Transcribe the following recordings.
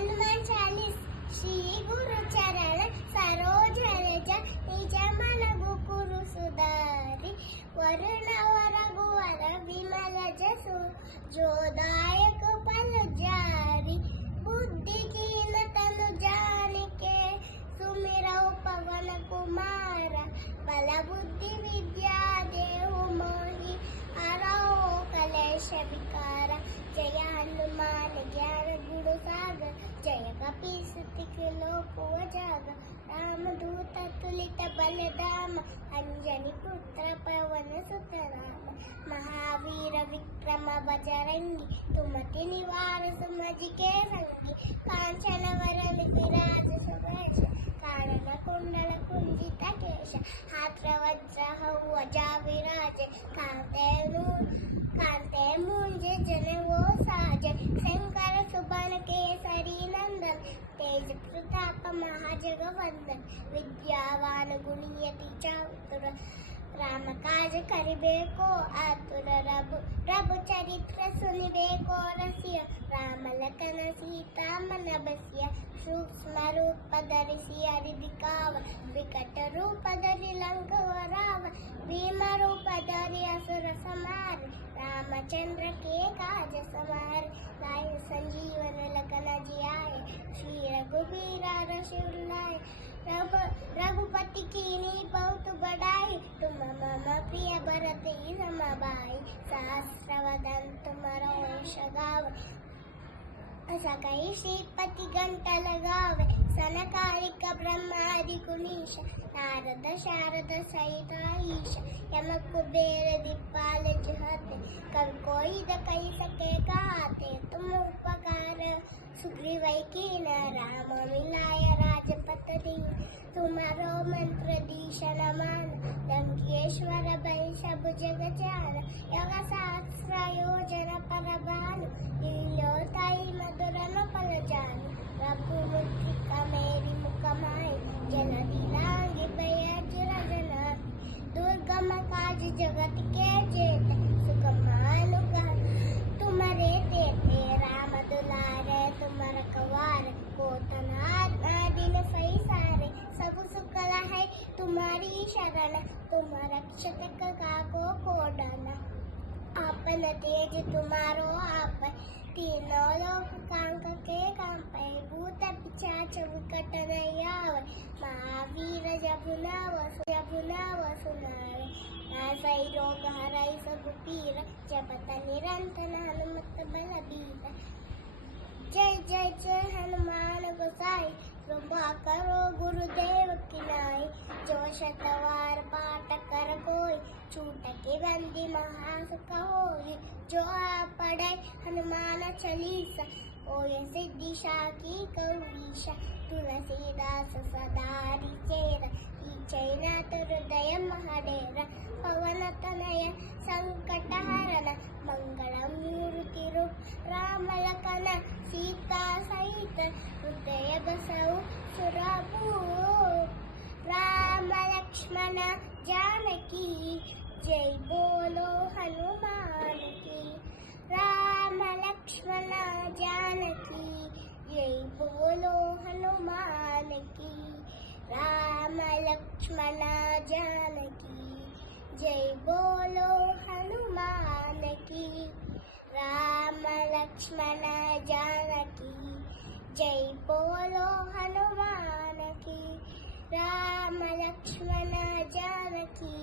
हनुमान चालीस श्री गुरु चरण सरोज रज निज मन गुरु सुधारि वरुण रघुवर विमल जसु जोदायक पल जारी बुद्धि कीन तनु जानिके सुमिरौ पवन कुमार बल बुद्धि विद्या देहु मोहि हरौ कलेश विकार जय हनुमान ज्ञान गुरु सागर जय कपीस लोक उजागर राम दूत तुलित बलधाम अंजनी पुत्र पवन सुत राम महावीर विक्रम बजरंगी तुमति निवार सुमति के संगी कांचन वरन विराज सुभेश कानन कुंडल कुंजित केश हाथ वज्र ध्वजा विराज कांते मूंज जनेऊ साजे शंकर सुबन केसरी नंदन तेज प्रताप महाजगवंदन विद्यावान गुणियति चातुर राम काज करिबेको आतुर रघु चरित्र सुनिबेको रसिय राम लखन सीता मन बसिय सूक्ष्म रूप धरिಸಿ हरिदिकाव विकट रूप धरि लंक राव भीम रूप धरि असुर संहार रामचंद्र के काज सवार लाए संजीवन लखन जियाए श्री रघुबीर रघुवर लाए रघुपति कीन्ही बहुत बड़ाई तुम मम प्रिय भरत सम भाई सहस्र वदन तुमरो यश गावे सकई श्रीपति घंटा लगावे सनकालिक ब्रह्मादि गुणीश नारद शारद सहित ईश यम कुबेर दिपाल जहते कवि कोई न कही सके कहते तुम उपकार सुग्रीव कीन राम मिलाय राजपत दीन तुम्हारो मंत्र दीशन मान लंकेश्वर भय सब जग जान योग सहस्र योजन पर भानु लीलो ताई मधुर न पल जान प्रभु मुद्रिका मेरी मुकमाई जन दिलांग भय जरजना दुर्गम काज जगत के जेत सुगमानुगा तुम्हारे तेते राम दुलारे तुम रखवार पोतनाथ दिन सही सारे सब सुकला है तुम्हारी शरण तुम रक्षक काको को डाला आपन तेज तुम्हारो आप तीनों लोक कांक के कांपे भूत पिशाच विकट नहीं आवे महावीर जब नाव सुनावे नासई रोग हराई सब पीर जपत निरंतर हनुमत बलबीर जय जय जय हनुमान गोसाई कृपा करो गुरुदेव की नाई जो शतवार पाठ कर कोई छूट के बंदी महासुख होई जो आप पढ़े हनुमान चालीसा ओय सिद्धि की कौरीशा तुलसीदास सदारि चेर चैना हृदय महाडेर पवन तनय संकट हरण मंगलम मूर्ति राम लखन सीता सहित हृदय बसौ सुरभूप राम लक्ष्मण जानकी जय बोलो हनुमान की राम लक्ष्मण जानकी जय बोलो हनुमान की राम लक्ष्मण जानकी जय बोलो हनुमान की राम लक्ष्मण जानकी जय बोलो हनुमान की राम लक्ष्मण जानकी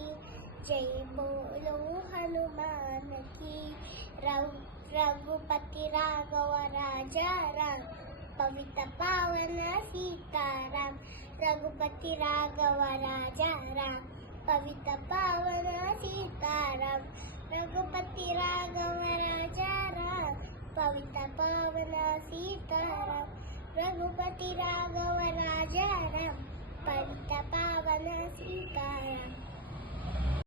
जय बोलो हनुमान की रघुपति राघव राजा राम पवित्र पावन सीताराम रघुपति राघव राजा राम पवित्र पावन सीताराम रघुपति राघव राजा राम पवित्र पावन सीताराम रघुपति राघव राजा राम पवित्र पावन सीताराम।